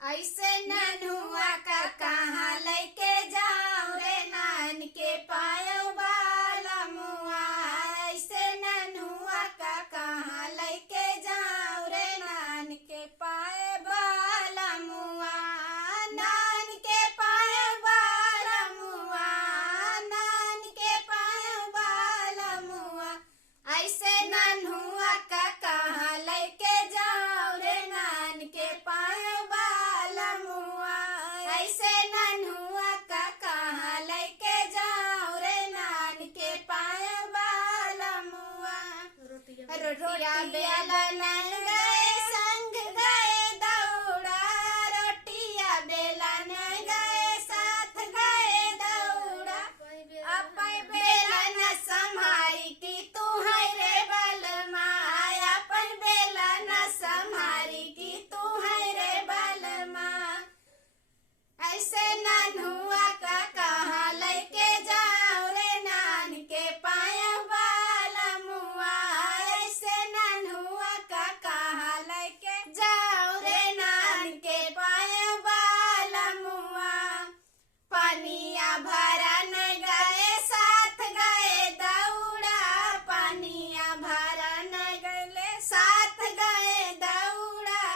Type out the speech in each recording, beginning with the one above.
ऐसे ननुआ का कहाँ लेके जाऊं रे नान के पायो बाला मुआ। ऐसे ननुआ का कहाँ लेके जाऊं रे नान के पाए बाला मुआ। नान के पाए बाला मुआ, नान के पाए बाला मुआ। ऐसे ननुआ का कहाँ लेके जाऊं रे नान के पाए बाला मुआ। ऐसे ननुआ का कहाँ लेके जाऊं रे नान के पाए बाला मुआ। रोटिया बेलन गए संग गए दौड़ा, रोटिया बेलन गए साथ गए दौड़ा। अपन बेलन संहारी की तू है रे बलमा, अपन बेलन संहारी की तू है रे बलमा। ऐसे ननुआ का कहाँ लेके जाऊं रे नान के पाया बाला मुआ। ऐसे ननुआ का कहाँ लेके जाऊं रे नान के पाया बाला मुआ। पानिया भरन गए साथ गए दौड़ा, पानिया भरन गए साथ गए दौड़ा।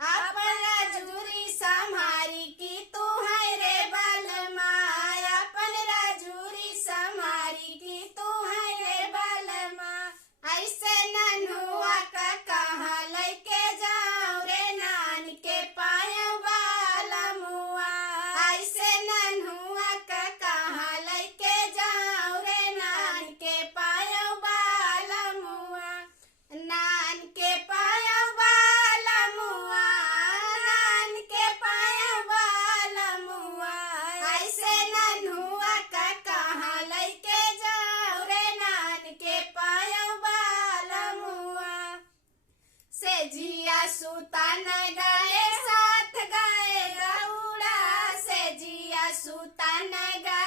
अपन राजूरी संहारी की तू है रे बलमा, अपन राजूरी संहारी की तू है रे बलमा। ऐसे ननुआ का कहाँ लेके जाऊं रे नान के पाया बाला मुआ। ऐसे ननुआ का कहाँ लेके जाऊं रे नान के पाया बाला मुआ। नान के पाया बाला मुआ, नान के पाया बाला मुआ। ऐसे ननुआ का कहाँ लेके जाऊं रे नान के पाया बाला मुआ। से जिया सूता न गए साथ गए दौड़ा, से जिया सूता न गए